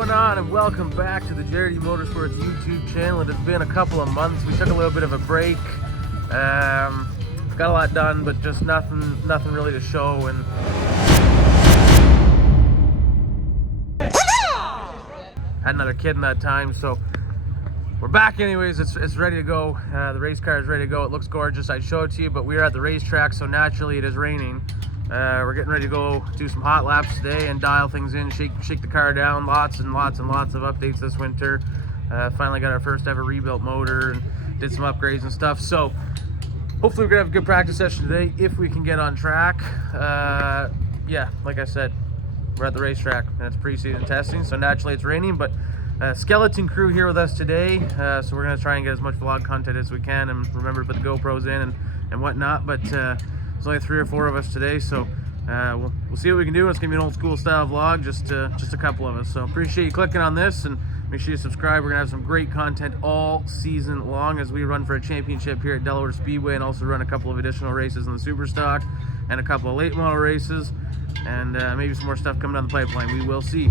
going on, and welcome back to the Delaware Motorsports YouTube channel. It has been a couple of months. We took a little bit of a break. Got a lot done, but just nothing really to show. And had another kid in that time, so we're back anyways. It's ready to go. The race car is ready to go. It looks gorgeous. I'd show it to you, but we are at the racetrack, so naturally it is raining. We're getting ready to go do some hot laps today and dial things in, shake the car down. Lots and lots of updates this winter. Finally got our first ever rebuilt motor and did some upgrades and stuff. So hopefully we're gonna have a good practice session today if we can get on track. Yeah, like I said, we're at the racetrack and it's preseason testing, so naturally it's raining, but skeleton crew here with us today. So we're gonna try and get as much vlog content as we can and remember to put the GoPros in and whatnot. But there's only 3 or 4 of us today, so we'll see what we can do. It's gonna be an old school style vlog, just a couple of us. So appreciate you clicking on this, and make sure you subscribe. We're gonna have some great content all season long as we run for a championship here at Delaware Speedway, and also run a couple of additional races in the super stock and a couple of late model races, and maybe some more stuff coming down the pipeline. We will see.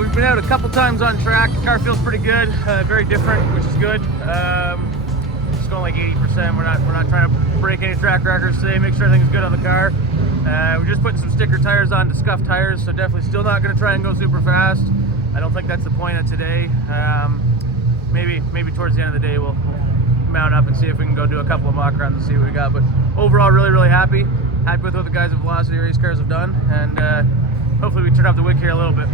We've been out a couple times on track. The car feels pretty good, very different, which is good. It's going like 80%. We're not trying to break any track records today. Make sure everything's good on the car. We're just putting some sticker tires on to scuff tires, so definitely still not going to try and go super fast. I don't think that's the point of today. Maybe towards the end of the day we'll mount up and see if we can go do a couple of mock runs and see what we got. But overall, really happy with what the guys at Velocity Race Cars have done, and hopefully we turn up the wick here a little bit.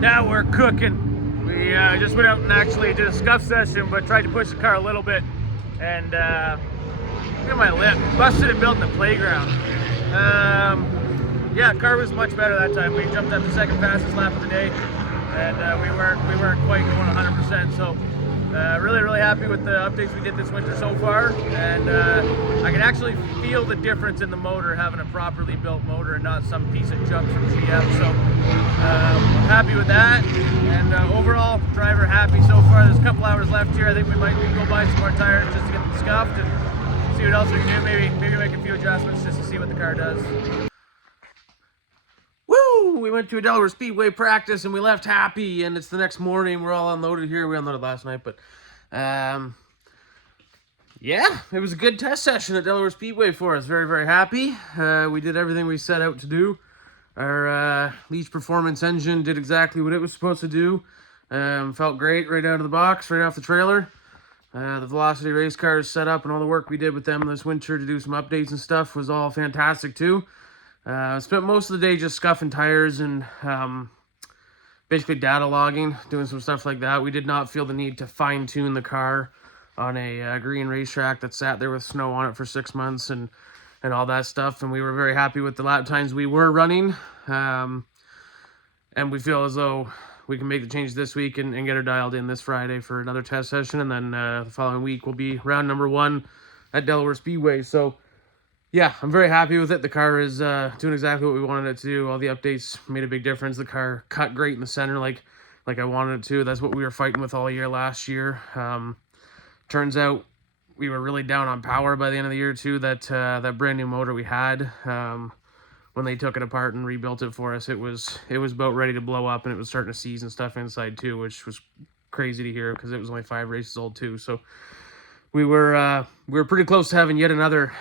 Now we're cooking. We just went out and actually did a scuff session, but tried to push the car a little bit, and look at my lip, busted it built in the playground. Yeah, car was much better that time. We jumped up the second fastest lap of the day, and we weren't quite going 100%. So really happy with the updates we did this winter so far, and I can actually feel the difference in the motor having a properly built motor and not some piece of junk from GM. So I'm happy with that, and overall driver happy so far. There's a couple hours left here. I think we might go buy some more tires just to get them scuffed and see what else we can do. Maybe make a few adjustments just to see what the car does. Woo! We went to a Delaware Speedway practice and we left happy, and it's the next morning. We're all unloaded here. We unloaded last night, but yeah, it was a good test session at Delaware Speedway for us. Very happy. We did everything we set out to do. Our Leech Performance engine did exactly what it was supposed to do. Felt great right out of the box, right off the trailer. The Velocity race cars set up and all the work we did with them this winter to do some updates and stuff was all fantastic too. Spent most of the day just scuffing tires and basically data logging, doing some stuff like that. We did not feel the need to fine tune the car on a green racetrack that sat there with snow on it for 6 months and all that stuff. And we were very happy with the lap times we were running. And we feel as though we can make the change this week and get her dialed in this Friday for another test session. And then the following week will be round number 1 at Delaware Speedway. So yeah, I'm very happy with it. The car is doing exactly what we wanted it to do. All the updates made a big difference. The car cut great in the center like I wanted it to. That's what we were fighting with all year last year. Turns out we were really down on power by the end of the year too. That brand new motor we had, when they took it apart and rebuilt it for us, it was about ready to blow up, and it was starting to seize and stuff inside too, which was crazy to hear because it was only 5 races old too. So we were pretty close to having yet another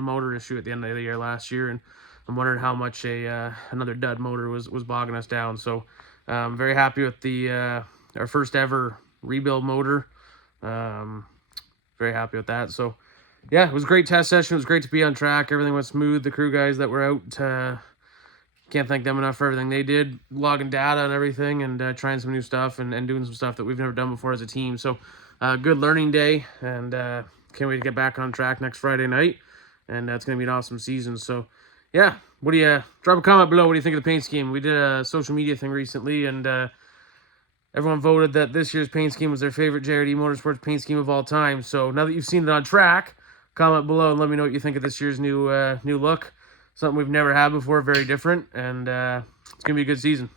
motor issue at the end of the year last year, and I'm wondering how much another dud motor was bogging us down. So I'm very happy with the our first ever rebuild motor. Very happy with that. So yeah, it was a great test session. It was great to be on track. Everything went smooth. The crew guys that were out, can't thank them enough for everything they did, logging data and everything, and trying some new stuff and doing some stuff that we've never done before as a team. So good learning day, and can't wait to get back on track next Friday night, and it's going to be an awesome season. So yeah, what do you drop a comment below? What do you think of the paint scheme? We did a social media thing recently, and everyone voted that this year's paint scheme was their favorite JRD Motorsports paint scheme of all time. So now that you've seen it on track, comment below and let me know what you think of this year's new look. Something we've never had before, very different, and it's going to be a good season.